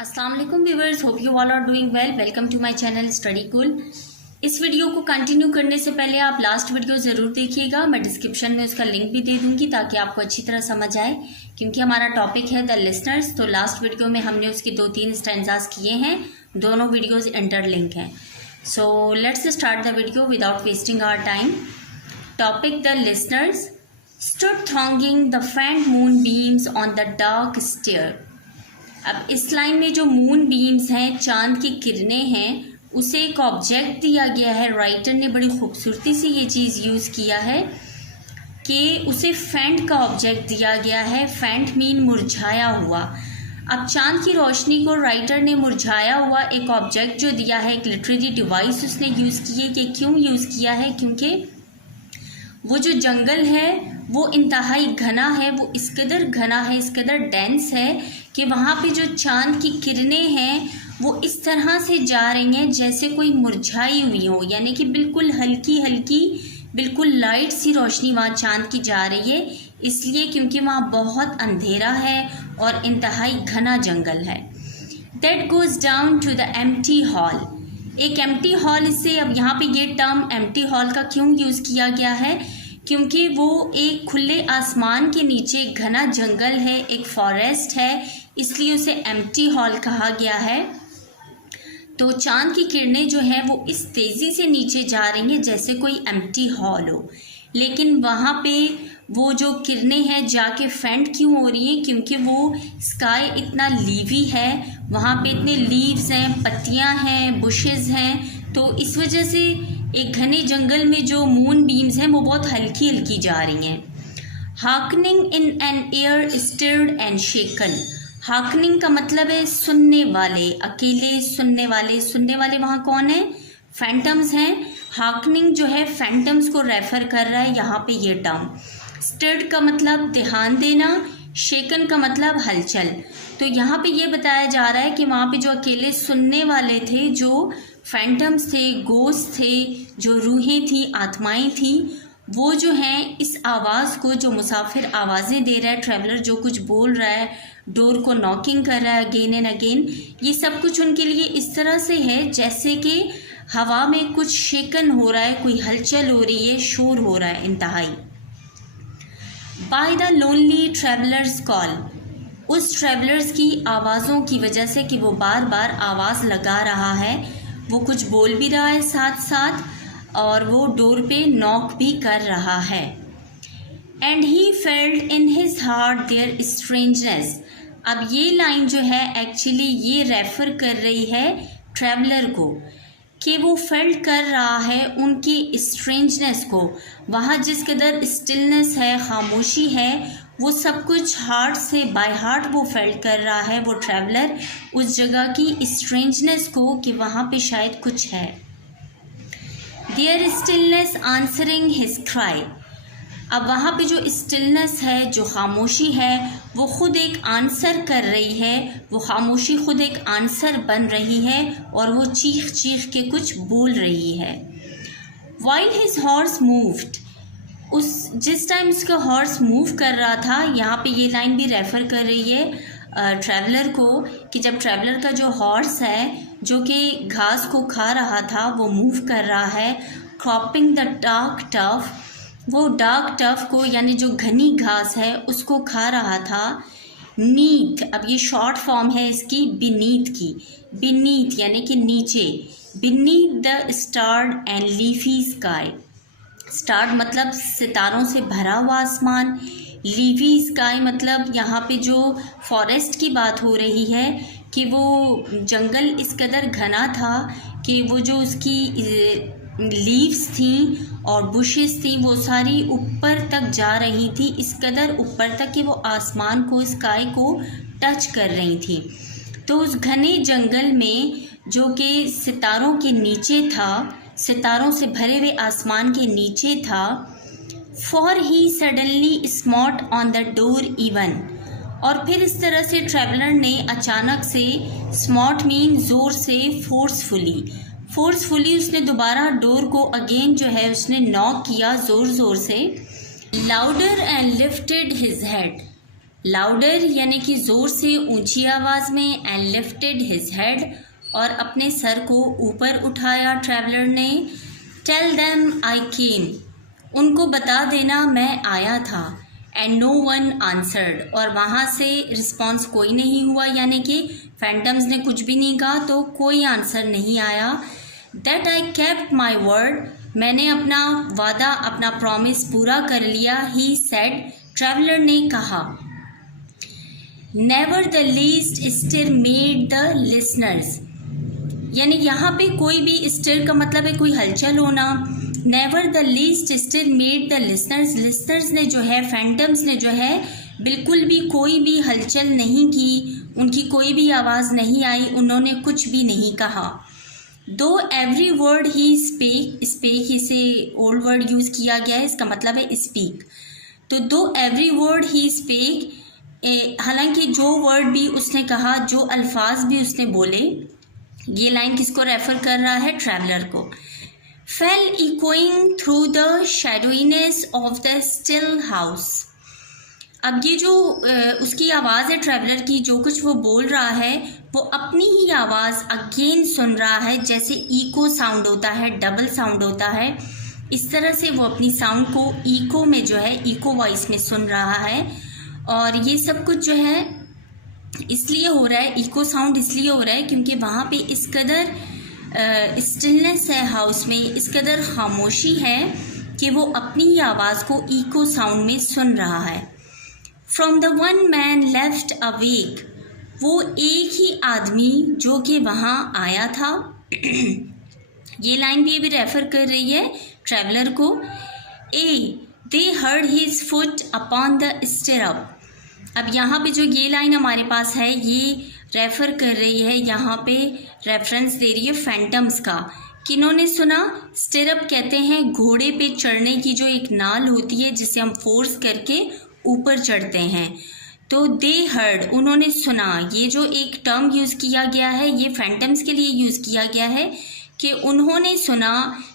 अस्सलाम वालेकुम viewers, hope you all are doing well. Welcome to my channel study cool. इस video को continue करने से पहले आप लास्ट वीडियो ज़रूर देखिएगा। मैं डिस्क्रिप्शन में उसका लिंक भी दे दूंगी ताकि आपको अच्छी तरह समझ आए, क्योंकि हमारा टॉपिक है द लिसनर्स। तो लास्ट वीडियो में हमने उसके 2-3 स्टैंजास किए हैं, दोनों वीडियोज इंटरलिंक हैं। So let's start the video without wasting our time. Topic the listeners stood thronging the faint moonbeams on the dark stair। अब इस लाइन में जो मून बीम्स हैं, चांद की किरणें हैं, उसे एक ऑब्जेक्ट दिया गया है। राइटर ने बड़ी खूबसूरती से ये चीज़ यूज़ किया है कि उसे फेंट का ऑब्जेक्ट दिया गया है। फेंट मीन मुरझाया हुआ। अब चांद की रोशनी को राइटर ने मुरझाया हुआ एक ऑब्जेक्ट जो दिया है, एक लिटरेरी डिवाइस उसने यूज़ की है। कि क्यों यूज़ किया है? क्योंकि वो जो जंगल है वो इंतहाई घना है, वो इस कदर घना है, इस कदर डेंस है कि वहाँ पे जो चांद की किरणें हैं वो इस तरह से जा रही हैं जैसे कोई मुरझाई हुई हो, यानी कि बिल्कुल हल्की हल्की, बिल्कुल लाइट सी रोशनी वहाँ चांद की जा रही है। इसलिए क्योंकि वहाँ बहुत अंधेरा है और इंतहाई घना जंगल है। That goes down to the empty hall. एक एम्प्टी हॉल, इससे अब यहाँ पे ये टर्म एम्प्टी हॉल का क्यों यूज़ किया गया है? क्योंकि वो एक खुले आसमान के नीचे घना जंगल है, एक फॉरेस्ट है, इसलिए उसे एम्प्टी हॉल कहा गया है। तो चांद की किरणें जो हैं वो इस तेज़ी से नीचे जा रही हैं जैसे कोई एम्प्टी हॉल हो, लेकिन वहाँ पे वो जो किरणें हैं जाके फेंट क्यों हो रही हैं? क्योंकि वो स्काई इतना लीवी है, वहाँ पे इतने लीव्स हैं, पत्तियाँ हैं, बुशेस हैं, तो इस वजह से एक घने जंगल में जो मून बीम्स हैं वो बहुत हल्की हल्की जा रही हैं। Harkening in an air stirred and shaken. Harkening का मतलब है सुनने वाले, अकेले सुनने वाले। सुनने वाले वहाँ कौन है? फैंटम्स हैं। हार्कनिंग जो है फैंटम्स को रेफर कर रहा है यहाँ पे ये टर्म। स्टिर्ड का मतलब ध्यान देना, शेकन का मतलब हलचल। तो यहाँ पे ये बताया जा रहा है कि वहाँ पे जो अकेले सुनने वाले थे, जो फैंटम्स थे, गोस्ट थे, जो रूहें थी, आत्माएं थी, वो जो हैं इस आवाज़ को, जो मुसाफिर आवाज़ें दे रहा है, ट्रैवलर जो कुछ बोल रहा है, डोर को नॉकिंग कर रहा है अगेन एंड अगेन, ये सब कुछ उनके लिए इस तरह से है जैसे कि हवा में कुछ शेकन हो रहा है, कोई हलचल हो रही है, शोर हो रहा है इंतहाई। By the lonely travellers call. उस ट्रैवलर्स की आवाज़ों की वजह से कि वो बार बार आवाज़ लगा रहा है, वो कुछ बोल भी रहा है साथ साथ, और वो डोर पे नॉक भी कर रहा है। And he felt in his heart their strangeness. अब ये लाइन जो है एक्चुअली ये रेफर कर रही है ट्रैवलर को, कि वो फेल्ट कर रहा है उनकी स्ट्रेंजनेस को। वहाँ जिस कदर स्टिलनेस है, खामोशी है, वो सब कुछ हार्ट से, बाय हार्ट वो फेल्ट कर रहा है वो ट्रैवलर उस जगह की स्ट्रेंजनेस को, कि वहाँ पे शायद कुछ है। Their stillness answering his cry. अब वहाँ पे जो स्टिलनेस है, जो खामोशी है, वो खुद एक आंसर कर रही है, वो खामोशी खुद एक आंसर बन रही है और वो चीख चीख के कुछ बोल रही है। While his horse moved. उस जिस टाइम उसका हॉर्स मूव कर रहा था, यहाँ पे ये लाइन भी रेफर कर रही है ट्रैवलर को, कि जब ट्रैवलर का जो हॉर्स है जो कि घास को खा रहा था, वो मूव कर रहा है, क्रॉपिंग द डार्क टफ, वो डार्क टफ को, यानी जो घनी घास है उसको खा रहा था। नीथ, अब ये शॉर्ट फॉर्म है इसकी बीनीथ की। बीनीथ यानी कि नीचे। Beneath the starred and leafy sky. Starred मतलब सितारों से भरा हुआ आसमान, लीफी स्काई मतलब यहाँ पे जो फॉरेस्ट की बात हो रही है, कि वो जंगल इस कदर घना था कि वो जो उसकी लीव्स थी और बुशेस थी वो सारी ऊपर तक जा रही थी, इस कदर ऊपर तक कि वो आसमान को, स्काई को टच कर रही थी। तो उस घने जंगल में जो कि सितारों के नीचे था, सितारों से भरे हुए आसमान के नीचे था, for he suddenly smote on the door even. और फिर इस तरह से ट्रैवलर ने अचानक से, स्मॉट मीन ज़ोर से, फोर्सफुली उसने दोबारा डोर को अगेन जो है उसने नॉक किया ज़ोर ज़ोर से। Louder and lifted his head. Louder यानी कि ज़ोर से, ऊंची आवाज़ में, एंड लिफ्टेड हिज हेड और अपने सर को ऊपर उठाया ट्रैवलर ने। टेल देम आई केम, उनको बता देना मैं आया था। एंड नो वन आंसर्ड, और वहाँ से रिस्पॉन्स कोई नहीं हुआ, यानी कि फैंटम्स ने कुछ भी नहीं कहा तो कोई आंसर नहीं आया। That I kept my word, मैंने अपना वादा, अपना प्रॉमिस पूरा कर लिया। ही सेड, ट्रैवलर ने कहा। Never the least stir made the listeners, यानी यहाँ पे कोई भी स्टिर का मतलब है कोई हलचल होना। Never the least stir made the listeners, listeners ने जो है, फैंटम्स ने जो है बिल्कुल भी कोई भी हलचल नहीं की, उनकी कोई भी आवाज़ नहीं आई, उन्होंने कुछ भी नहीं कहा। दो एवरी वर्ड ही स्पेक, स्पेक इसे ओल्ड वर्ड यूज़ किया गया है, इसका मतलब है स्पीक। तो दो एवरी वर्ड ही स्पेक, हालांकि जो वर्ड भी उसने कहा, जो अल्फाज भी उसने बोले, ये लाइन किसको रेफर कर रहा है? ट्रैवलर को। Fell echoing through the shadowiness of the still house, अब ये जो उसकी आवाज़ है ट्रैवलर की, जो कुछ वो बोल रहा है वो अपनी ही आवाज़ अगेन सुन रहा है, जैसे इको साउंड होता है, डबल साउंड होता है, इस तरह से वो अपनी साउंड को इको में जो है, इको वॉइस में सुन रहा है। और ये सब कुछ जो है इसलिए हो रहा है, इको साउंड इसलिए हो रहा है क्योंकि वहाँ पे इस कदर स्टिलनेस है हाउस में, इस कदर खामोशी है कि वो अपनी ही आवाज़ को इको साउंड में सुन रहा है। From the one man left awake, वो एक ही आदमी जो कि वहाँ आया था। ये लाइन भी अभी रेफर कर रही है ट्रैवलर को। दे heard his foot upon the stirrup, अब यहाँ पे जो ये लाइन हमारे पास है ये रेफ़र कर रही है, यहाँ पे रेफरेंस दे रही है फैंटम्स का। किन्होंने सुना? स्टिरअप कहते हैं घोड़े पे चढ़ने की जो एक नाल होती है जिसे हम फोर्स करके ऊपर चढ़ते हैं। तो दे हर्ड, उन्होंने सुना। ये जो एक टर्म यूज़ किया गया है ये फैंटम्स के लिए यूज़ किया गया है कि उन्होंने सुना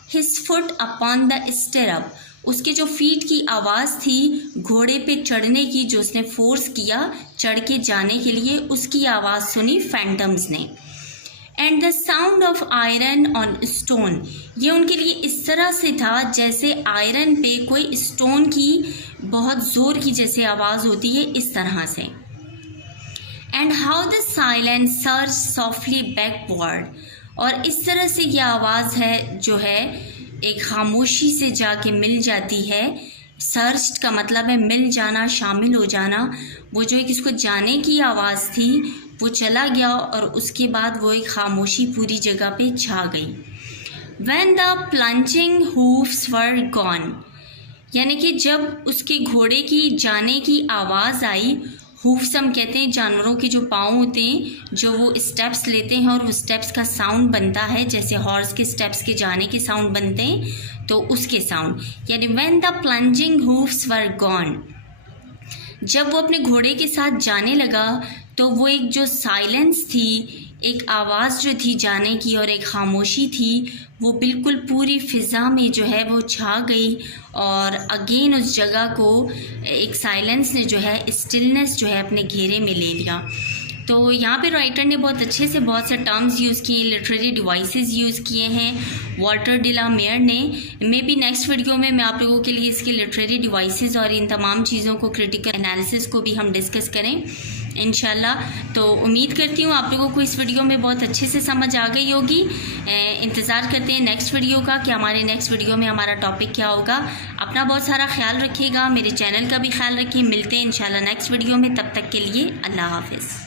his foot upon the stirrup, उसके जो फीट की आवाज़ थी घोड़े पे चढ़ने की, जो उसने फोर्स किया चढ़ के जाने के लिए, उसकी आवाज़ सुनी फैंटम्स ने। And the sound of iron on stone, ये उनके लिए इस तरह से था जैसे आयरन पे कोई स्टोन की बहुत ज़ोर की जैसे आवाज़ होती है, इस तरह से। And how the silence search softly backward, और इस तरह से ये आवाज़ है जो है एक खामोशी से जाके मिल जाती है। सर्च का मतलब है मिल जाना, शामिल हो जाना। वो जो एक इसको जाने की आवाज़ थी वो चला गया और उसके बाद वो एक खामोशी पूरी जगह पे छा गई। When the plunging hoofs were gone, यानी कि जब उसके घोड़े की जाने की आवाज़ आई, हूफ्स हम कहते हैं जानवरों के जो पाँव होते हैं, जो वो स्टेप्स लेते हैं और वो स्टेप्स का साउंड बनता है जैसे हॉर्स के स्टेप्स के जाने के साउंड बनते हैं, तो उसके साउंड, यानी when the plunging hoofs were gone, जब वो अपने घोड़े के साथ जाने लगा तो वो एक जो साइलेंस थी, एक आवाज़ जो थी जाने की और एक खामोशी थी, वो बिल्कुल पूरी फ़िज़ा में जो है वो छा गई और अगेन उस जगह को एक साइलेंस ने जो है, स्टिलनेस जो है अपने घेरे में ले लिया। तो यहाँ पे राइटर ने बहुत अच्छे से बहुत से टर्म्स यूज़ किए, लिटरेरी डिवाइसेस यूज़ किए हैं वॉल्टर डे ला मेयर ने। मे बी नेक्स्ट वीडियो में मैं आप लोगों के लिए इसके लिटरेरी डिवाइसेस और इन तमाम चीज़ों को, क्रिटिकल एनालिसिस को भी हम डिस्कस करें इंशाल्लाह। तो उम्मीद करती हूँ आप लोगों को इस वीडियो में बहुत अच्छे से समझ आ गई होगी। इंतज़ार करते हैं नेक्स्ट वीडियो का कि हमारे नेक्स्ट वीडियो में हमारा टॉपिक क्या होगा। अपना बहुत सारा ख्याल रखिएगा, मेरे चैनल का भी ख्याल रखिए। मिलते हैं इंशाल्लाह नेक्स्ट वीडियो में, तब तक के लिए अल्लाह हाफिज़।